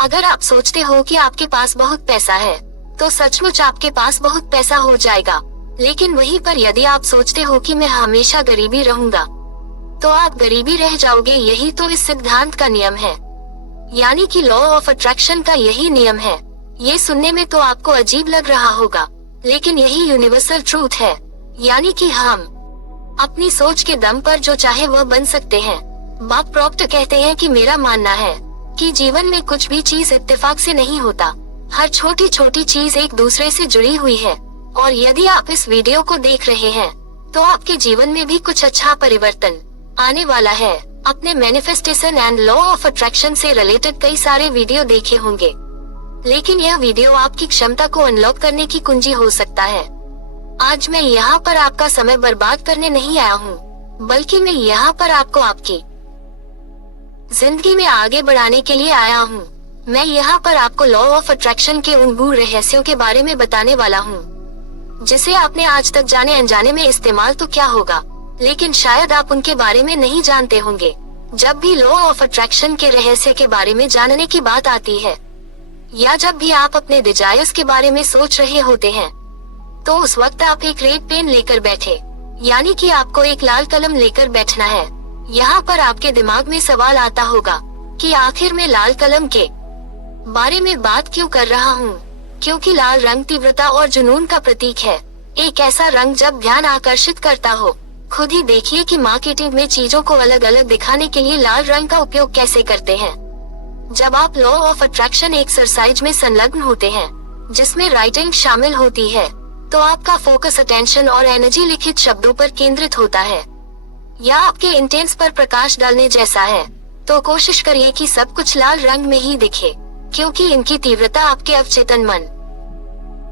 अगर आप सोचते हो कि आपके पास बहुत पैसा है, तो सचमुच आपके पास बहुत पैसा हो जाएगा। लेकिन वहीं पर यदि आप सोचते हो कि मैं हमेशा गरीबी रहूंगा, तो आप गरीबी रह जाओगे। यही तो इस सिद्धांत का नियम है, यानी कि लॉ ऑफ अट्रैक्शन का यही नियम है। ये सुनने में तो आपको अजीब लग रहा होगा, लेकिन यही यूनिवर्सल ट्रूथ है, यानी कि हम अपनी सोच के दम पर जो चाहे वह बन सकते हैं। बॉब प्रॉक्टर कहते हैं कि मेरा मानना है कि जीवन में कुछ भी चीज इत्तेफाक से नहीं होता। हर छोटी छोटी चीज एक दूसरे से जुड़ी हुई है। और यदि आप इस वीडियो को देख रहे हैं, तो आपके जीवन में भी कुछ अच्छा परिवर्तन आने वाला है। अपने manifestation and law of attraction से रिलेटेड कई सारे वीडियो देखे होंगे, लेकिन यह वीडियो आपकी क्षमता को अनलॉक करने की कुंजी हो सकता है। आज मैं यहाँ पर आपका समय बर्बाद करने नहीं आया हूँ, बल्कि मैं यहाँ पर आपको आपकी जिंदगी में आगे बढ़ाने के लिए आया हूँ। मैं यहाँ पर आपको लॉ ऑफ अट्रैक्शन के उन गूढ़ रहस्यों के बारे में बताने वाला हूँ, जिसे आपने आज तक जाने अनजाने में इस्तेमाल तो क्या होगा, लेकिन शायद आप उनके बारे में नहीं जानते होंगे। जब भी लॉ ऑफ अट्रैक्शन के रहस्य के बारे में जानने की बात आती है, या जब भी आप अपने डिजायर्स के बारे में सोच रहे होते हैं, तो उस वक्त आप एक रेड पेन लेकर बैठे, यानी कि आपको एक लाल कलम लेकर बैठना है। यहाँ पर आपके दिमाग में सवाल आता होगा कि आखिर मैं लाल कलम के बारे में बात क्यों कर रहा हूँ, क्योंकि लाल रंग तीव्रता और जुनून का प्रतीक है। एक ऐसा रंग जब ध्यान आकर्षित करता हो। खुद ही देखिए कि मार्केटिंग में चीजों को अलग अलग दिखाने के लिए लाल रंग का उपयोग कैसे करते हैं। जब आप लॉ ऑफ अट्रैक्शन एक्सरसाइज में संलग्न होते हैं, जिसमें राइटिंग शामिल होती है, तो आपका फोकस, अटेंशन और एनर्जी लिखित शब्दों पर केंद्रित होता है, या आपके इंटेंस पर प्रकाश डालने जैसा है। तो कोशिश करिए कि सब कुछ लाल रंग में ही दिखे, क्योंकि इनकी तीव्रता आपके अवचेतन मन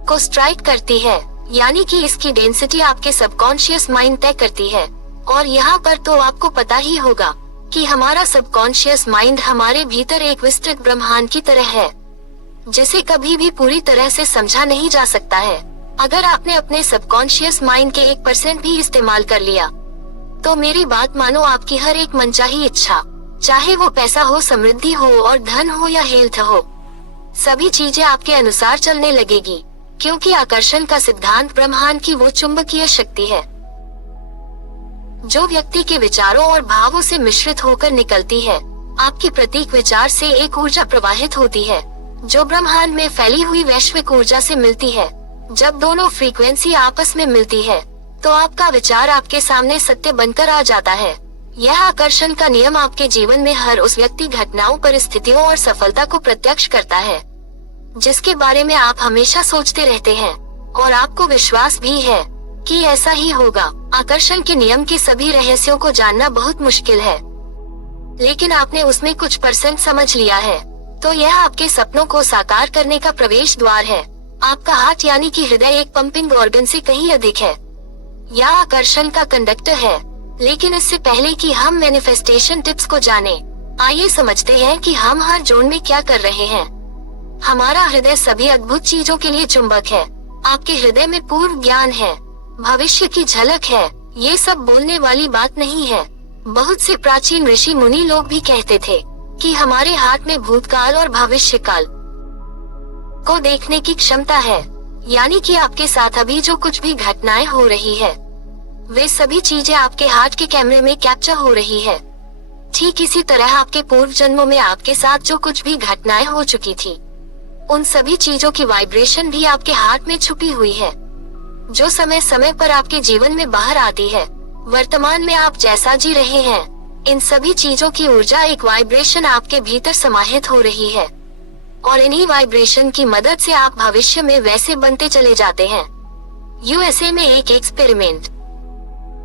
को स्ट्राइक करती है, यानी कि इसकी डेंसिटी आपके सबकॉन्शियस माइंड तय करती है। और यहाँ पर तो आपको पता ही होगा कि हमारा सबकॉन्शियस माइंड हमारे भीतर एक विस्तृत ब्रह्मांड की तरह है, जिसे कभी भी पूरी तरह से समझा नहीं जा सकता है। अगर आपने अपने सबकॉन्शियस माइंड के 1% भी इस्तेमाल कर लिया, तो मेरी बात मानो, आपकी हर एक मनचाही इच्छा, चाहे वो पैसा हो, समृद्धि हो और धन हो या हेल्थ हो, सभी चीजें आपके अनुसार चलने लगेगी, क्योंकि आकर्षण का सिद्धांत ब्रह्मांड की वो चुंबकीय शक्ति है जो व्यक्ति के विचारों और भावों से मिश्रित होकर निकलती है। आपके प्रत्येक विचार से एक ऊर्जा प्रवाहित होती है, जो ब्रह्मांड में फैली हुई वैश्विक ऊर्जा से मिलती है। जब दोनों फ्रीक्वेंसी आपस में मिलती है, तो आपका विचार आपके सामने सत्य बनकर आ जाता है। यह आकर्षण का नियम आपके जीवन में हर उस व्यक्ति, घटनाओं, परिस्थितियों और सफलता को प्रत्यक्ष करता है जिसके बारे में आप हमेशा सोचते रहते हैं, और आपको विश्वास भी है कि ऐसा ही होगा। आकर्षण के नियम के सभी रहस्यों को जानना बहुत मुश्किल है, लेकिन आपने उसमें कुछ परसेंट समझ लिया है, तो यह आपके सपनों को साकार करने का प्रवेश द्वार है। आपका हार्ट, यानी कि हृदय, एक पंपिंग ऑर्गन से कहीं अधिक है, यह आकर्षण का कंडक्टर है। लेकिन इससे पहले कि हम मैनिफेस्टेशन टिप्स को जाने, आइए समझते हैं कि हम हर जोन में क्या कर रहे हैं। हमारा हृदय सभी अद्भुत चीजों के लिए चुंबक है। आपके हृदय में पूर्व ज्ञान है, भविष्य की झलक है। ये सब बोलने वाली बात नहीं है। बहुत से प्राचीन ऋषि मुनि लोग भी कहते थे कि हमारे हाथ में भूतकाल और भविष्य काल को देखने की क्षमता है, यानी कि आपके साथ अभी जो कुछ भी घटनाएं हो रही है, वे सभी चीजें आपके हाथ के कैमरे में कैप्चर हो रही है। ठीक इसी तरह आपके पूर्व जन्मों में आपके साथ जो कुछ भी घटनाएं हो चुकी थी, उन सभी चीजों की वाइब्रेशन भी आपके हाथ में छुपी हुई है, जो समय समय पर आपके जीवन में बाहर आती है। वर्तमान में आप जैसा जी रहे हैं, इन सभी चीजों की ऊर्जा, एक वाइब्रेशन आपके भीतर समाहित हो रही है, और इन्हीं वाइब्रेशन की मदद से आप भविष्य में वैसे बनते चले जाते हैं। यूएसए में एक एक्सपेरिमेंट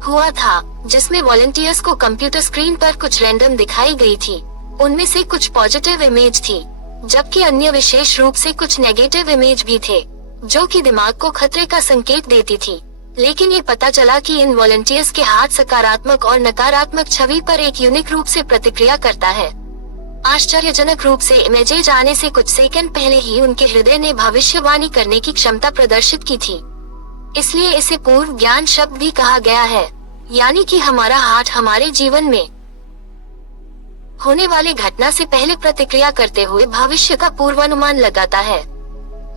हुआ था, जिसमें वॉलंटियर्स को कंप्यूटर स्क्रीन पर कुछ रैंडम दिखाई गई थी। उनमें से कुछ पॉजिटिव इमेज थी, जबकि अन्य विशेष रूप से कुछ नेगेटिव इमेज भी थे, जो कि दिमाग को खतरे का संकेत देती थी। लेकिन ये पता चला कि इन वॉलंटियर्स के हाथ सकारात्मक और नकारात्मक छवि पर एक यूनिक रूप से प्रतिक्रिया करता है। आश्चर्यजनक रूप से इमेजेज आने से कुछ सेकंड पहले ही उनके हृदय ने भविष्यवाणी करने की क्षमता प्रदर्शित की थी। इसलिए इसे पूर्व ज्ञान शब्द भी कहा गया है, यानी कि हमारा हाथ हमारे जीवन में होने वाले घटना से पहले प्रतिक्रिया करते हुए भविष्य का पूर्वानुमान लगाता है।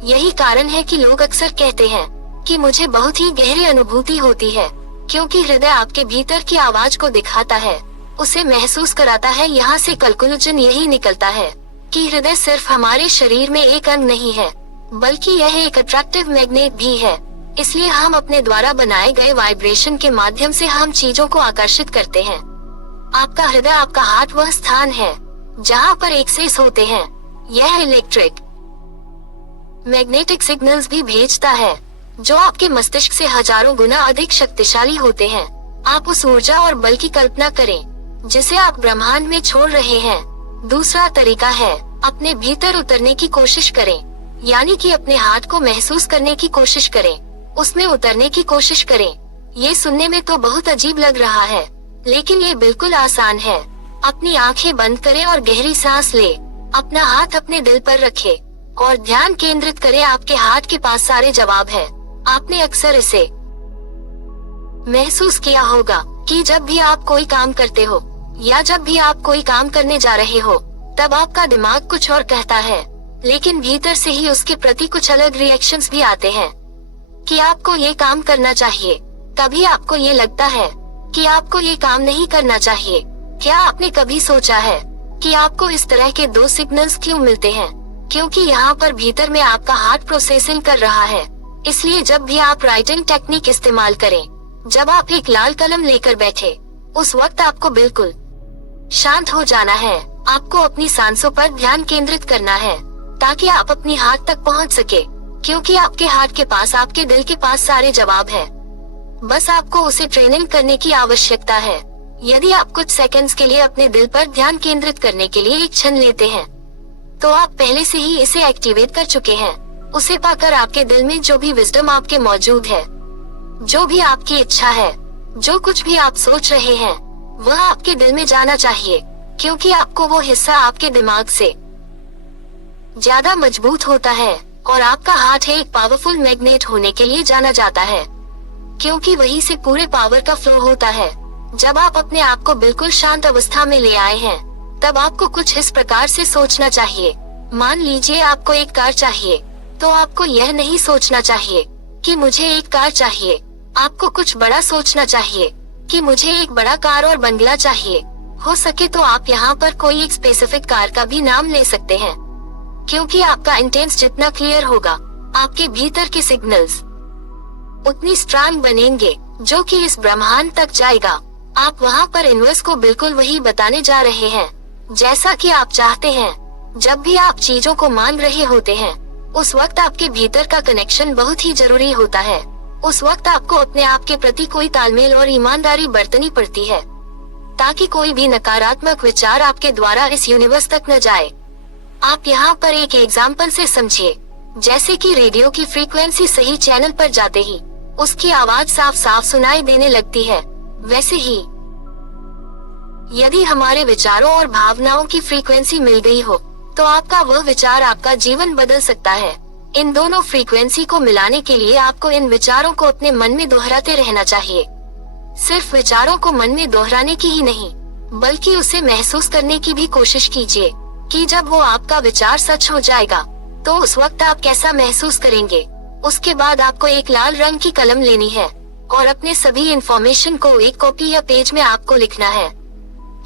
यही कारण है कि लोग अक्सर कहते हैं कि मुझे बहुत ही गहरी अनुभूति होती है, क्योंकि हृदय आपके भीतर की आवाज को दिखाता है, उसे महसूस कराता है। यहाँ से कंक्लूजन यही निकलता है कि हृदय सिर्फ हमारे शरीर में एक अंग नहीं है, बल्कि यह एक अट्रैक्टिव मैग्नेट भी है। इसलिए हम अपने द्वारा बनाए गए वाइब्रेशन के माध्यम से हम चीजों को आकर्षित करते हैं। आपका हृदय, आपका हार्ट वह स्थान है जहाँ पर एक्सेस होते हैं। यह इलेक्ट्रिक मैग्नेटिक सिग्नल्स भी भेजता है जो आपके मस्तिष्क से हजारों गुना अधिक शक्तिशाली होते हैं। आप उस ऊर्जा और बल की कल्पना करें जिसे आप ब्रह्मांड में छोड़ रहे हैं। दूसरा तरीका है अपने भीतर उतरने की कोशिश करें, यानी कि अपने हार्ट को महसूस करने की कोशिश करें, उसमें उतरने की कोशिश करें। ये सुनने में तो बहुत अजीब लग रहा है, लेकिन ये बिल्कुल आसान है। अपनी आंखें बंद करें और गहरी सांस ले। अपना हाथ अपने दिल पर रखें और ध्यान केंद्रित करें। आपके हार्ट के पास सारे जवाब है। आपने अक्सर इसे महसूस किया होगा कि जब भी आप कोई काम करते हो या जब भी आप कोई काम करने जा रहे हो, तब आपका दिमाग कुछ और कहता है, लेकिन भीतर से ही उसके प्रति कुछ अलग रिएक्शंस भी आते हैं कि आपको ये काम करना चाहिए। कभी आपको ये लगता है कि आपको ये काम नहीं करना चाहिए। क्या आपने कभी सोचा है कि आपको इस तरह के दो सिग्नल्स क्यों मिलते हैं? क्योंकि यहाँ पर भीतर में आपका हार्ट प्रोसेसिंग कर रहा है। इसलिए जब भी आप राइटिंग टेक्निक इस्तेमाल करें, जब आप एक लाल कलम लेकर बैठे, उस वक्त आपको बिल्कुल शांत हो जाना है। आपको अपनी सांसों पर ध्यान केंद्रित करना है ताकि आप अपनी हार्ट तक पहुँच सके, क्योंकि आपके हार्ट के पास, आपके दिल के पास सारे जवाब है। बस आपको उसे ट्रेनिंग करने की आवश्यकता है। यदि आप कुछ सेकंड्स के लिए अपने दिल पर ध्यान केंद्रित करने के लिए एक क्षण लेते हैं, तो आप पहले से ही इसे एक्टिवेट कर चुके हैं। उसे पाकर आपके दिल में जो भी विजडम आपके मौजूद है, जो भी आपकी इच्छा है, जो कुछ भी आप सोच रहे हैं, वह आपके दिल में जाना चाहिए, क्योंकि आपको वो हिस्सा आपके दिमाग से ज्यादा मजबूत होता है। और आपका हार्ट एक पावरफुल मैग्नेट होने के लिए जाना जाता है, क्योंकि वही से पूरे पावर का फ्लो होता है। जब आप अपने आप को बिल्कुल शांत अवस्था में ले आए हैं, तब आपको कुछ इस प्रकार से सोचना चाहिए। मान लीजिए आपको एक कार चाहिए, तो आपको यह नहीं सोचना चाहिए कि मुझे एक कार चाहिए। आपको कुछ बड़ा सोचना चाहिए कि मुझे एक बड़ा कार और बंगला चाहिए। हो सके तो आप यहाँ पर कोई एक स्पेसिफिक कार का भी नाम ले सकते हैं, क्योंकि आपका इंटेंस जितना क्लियर होगा, आपके भीतर के सिग्नल्स उतनी स्ट्रांग बनेंगे, जो कि इस ब्रह्मांड तक जाएगा। आप वहाँ पर यूनिवर्स को बिल्कुल वही बताने जा रहे हैं जैसा कि आप चाहते हैं। जब भी आप चीजों को मान रहे होते हैं, उस वक्त आपके भीतर का कनेक्शन बहुत ही जरूरी होता है। उस वक्त आपको अपने आप के प्रति कोई तालमेल और ईमानदारी बरतनी पड़ती है, ताकि कोई भी नकारात्मक विचार आपके द्वारा इस यूनिवर्स तक न जाए। आप यहाँ पर एक एग्जाम्पल से समझिए, जैसे कि रेडियो की फ्रीक्वेंसी सही चैनल पर जाते ही उसकी आवाज साफ साफ सुनाई देने लगती है, वैसे ही यदि हमारे विचारों और भावनाओं की फ्रीक्वेंसी मिल गई हो, तो आपका वह विचार आपका जीवन बदल सकता है। इन दोनों फ्रीक्वेंसी को मिलाने के लिए आपको इन विचारों को अपने मन में दोहराते रहना चाहिए। सिर्फ विचारों को मन में दोहराने की ही नहीं, बल्कि उसे महसूस करने की भी कोशिश कीजिए कि जब वो आपका विचार सच हो जाएगा, तो उस वक्त आप कैसा महसूस करेंगे। उसके बाद आपको एक लाल रंग की कलम लेनी है और अपने सभी इंफॉर्मेशन को एक कॉपी या पेज में आपको लिखना है,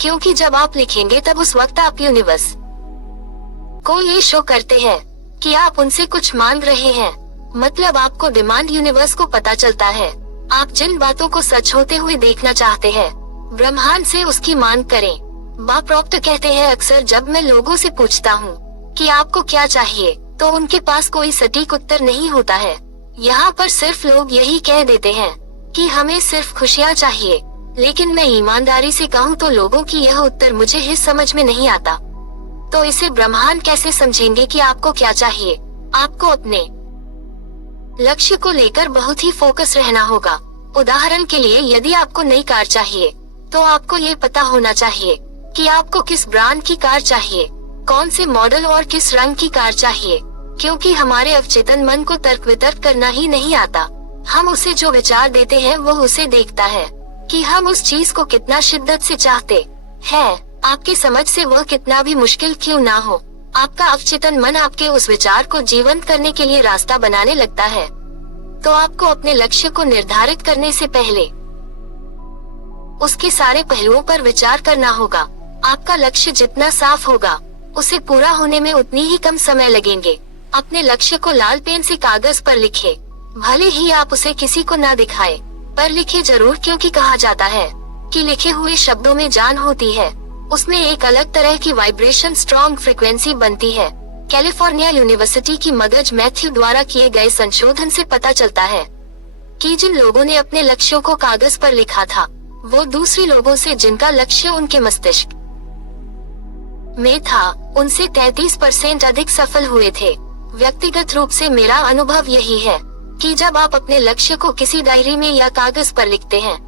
क्योंकि जब आप लिखेंगे तब उस वक्त आप यूनिवर्स को ये शो करते हैं कि आप उनसे कुछ मांग रहे हैं। मतलब आपको डिमांड यूनिवर्स को पता चलता है। आप जिन बातों को सच होते हुए देखना चाहते हैं, ब्रह्मांड से उसकी मांग करें। बाप प्रोक्त कहते हैं, अक्सर जब मैं लोगों से पूछता हूँ कि आपको क्या चाहिए, तो उनके पास कोई सटीक उत्तर नहीं होता है। यहाँ पर सिर्फ लोग यही कह देते हैं कि हमें सिर्फ खुशियाँ चाहिए, लेकिन मैं ईमानदारी से कहूँ तो लोगों की यह उत्तर मुझे ही समझ में नहीं आता। तो इसे ब्रह्मांड कैसे समझेंगे कि आपको क्या चाहिए? आपको अपने लक्ष्य को लेकर बहुत ही फोकस रहना होगा। उदाहरण के लिए, यदि आपको नई कार चाहिए, तो आपको ये पता होना चाहिए कि आपको किस ब्रांड की कार चाहिए, कौन से मॉडल और किस रंग की कार चाहिए, क्योंकि हमारे अवचेतन मन को तर्क वितर्क करना ही नहीं आता। हम उसे जो विचार देते हैं वो उसे देखता है कि हम उस चीज को कितना शिद्दत से चाहते हैं। आपके समझ से वह कितना भी मुश्किल क्यों ना हो, आपका अवचेतन मन आपके उस विचार को जीवंत करने के लिए रास्ता बनाने लगता है। तो आपको अपने लक्ष्य को निर्धारित करने से पहले उसके सारे पहलुओं पर विचार करना होगा। आपका लक्ष्य जितना साफ होगा, उसे पूरा होने में उतनी ही कम समय लगेंगे। अपने लक्ष्य को लाल पेन से कागज पर लिखे, भले ही आप उसे किसी को ना दिखाए, पर लिखे जरूर, क्योंकि कहा जाता है कि लिखे हुए शब्दों में जान होती है। उसमें एक अलग तरह की वाइब्रेशन, स्ट्रॉन्ग फ्रिक्वेंसी बनती है। कैलिफोर्निया यूनिवर्सिटी की मगज मैथ्यू द्वारा किए गए संशोधन से पता चलता है कि जिन लोगों ने अपने लक्ष्यों को कागज पर लिखा था, वो दूसरे लोगों से जिनका लक्ष्य उनके मस्तिष्क में था, उनसे 33% अधिक सफल हुए थे। व्यक्तिगत रूप से मेरा अनुभव यही है कि जब आप अपने लक्ष्य को किसी डायरी में या कागज पर लिखते हैं,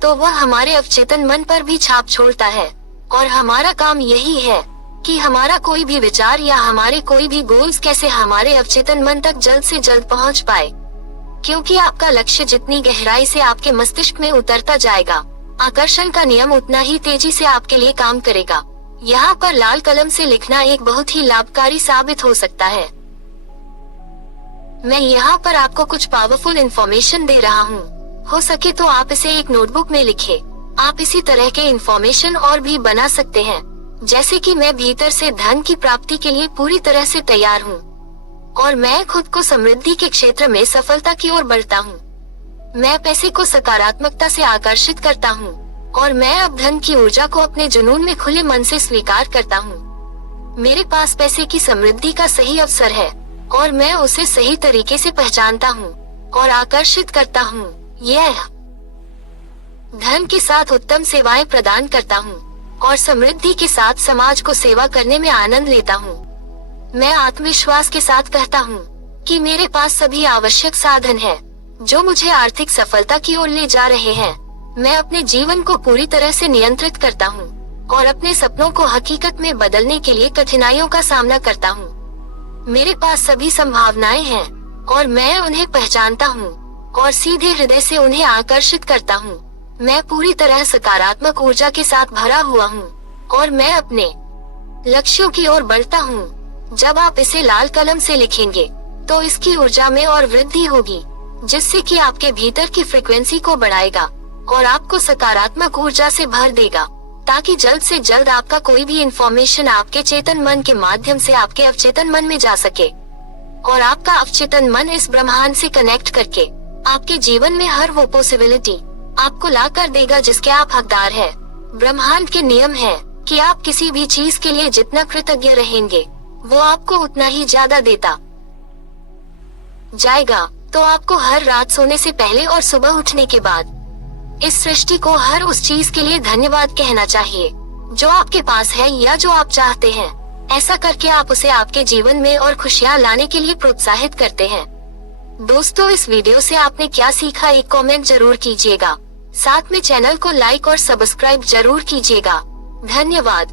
तो वह हमारे अवचेतन मन पर भी छाप छोड़ता है। और हमारा काम यही है कि हमारा कोई भी विचार या हमारे कोई भी गोल्स कैसे हमारे अवचेतन मन तक जल्द से जल्द पहुंच पाए, क्योंकि आपका लक्ष्य जितनी गहराई से आपके मस्तिष्क में उतरता जाएगा, आकर्षण का नियम उतना ही तेजी से आपके लिए काम करेगा। यहाँ पर लाल कलम से लिखना एक बहुत ही लाभकारी साबित हो सकता है। मैं यहाँ पर आपको कुछ पावरफुल इंफॉर्मेशन दे रहा हूँ। हो सके तो आप इसे एक नोटबुक में लिखें। आप इसी तरह के इंफॉर्मेशन और भी बना सकते हैं, जैसे कि मैं भीतर से धन की प्राप्ति के लिए पूरी तरह से तैयार हूँ और मैं खुद को समृद्धि के क्षेत्र में सफलता की ओर बढ़ता हूँ। मैं पैसे को सकारात्मकता से आकर्षित करता हूँ और मैं अब धन की ऊर्जा को अपने जुनून में खुले मन से स्वीकार करता हूँ। मेरे पास पैसे की समृद्धि का सही अवसर है और मैं उसे सही तरीके से पहचानता हूँ और आकर्षित करता हूँ। यह धन के साथ उत्तम सेवाएं प्रदान करता हूँ और समृद्धि के साथ समाज को सेवा करने में आनंद लेता हूँ। मैं आत्मविश्वास के साथ कहता हूँ कि मेरे पास सभी आवश्यक साधन हैं, जो मुझे आर्थिक सफलता की ओर ले जा रहे हैं। मैं अपने जीवन को पूरी तरह से नियंत्रित करता हूँ और अपने सपनों को हकीकत में बदलने के लिए कठिनाइयों का सामना करता हूँ। मेरे पास सभी संभावनाएं हैं और मैं उन्हें पहचानता हूँ और सीधे हृदय से उन्हें आकर्षित करता हूँ। मैं पूरी तरह सकारात्मक ऊर्जा के साथ भरा हुआ हूँ और मैं अपने लक्ष्यों की ओर बढ़ता हूँ। जब आप इसे लाल कलम से लिखेंगे, तो इसकी ऊर्जा में और वृद्धि होगी, जिससे कि आपके भीतर की फ्रिक्वेंसी को बढ़ाएगा और आपको सकारात्मक ऊर्जा से भर देगा, ताकि जल्द से जल्द आपका कोई भी इंफॉर्मेशन आपके चेतन मन के माध्यम से आपके अवचेतन मन में जा सके और आपका अवचेतन मन इस ब्रह्मांड से कनेक्ट करके आपके जीवन में हर वो पॉसिबिलिटी आपको ला कर देगा जिसके आप हकदार हैं। ब्रह्मांड के नियम है कि आप किसी भी चीज के लिए जितना कृतज्ञ रहेंगे, वो आपको उतना ही ज्यादा देता जाएगा। तो आपको हर रात सोने से पहले और सुबह उठने के बाद इस सृष्टि को हर उस चीज के लिए धन्यवाद कहना चाहिए जो आपके पास है या जो आप चाहते हैं। ऐसा करके आप उसे आपके जीवन में और खुशियाँ लाने के लिए प्रोत्साहित करते हैं। दोस्तों, इस वीडियो से आपने क्या सीखा, एक कमेंट जरूर कीजिएगा। साथ में चैनल को लाइक और सब्सक्राइब जरूर कीजिएगा। धन्यवाद।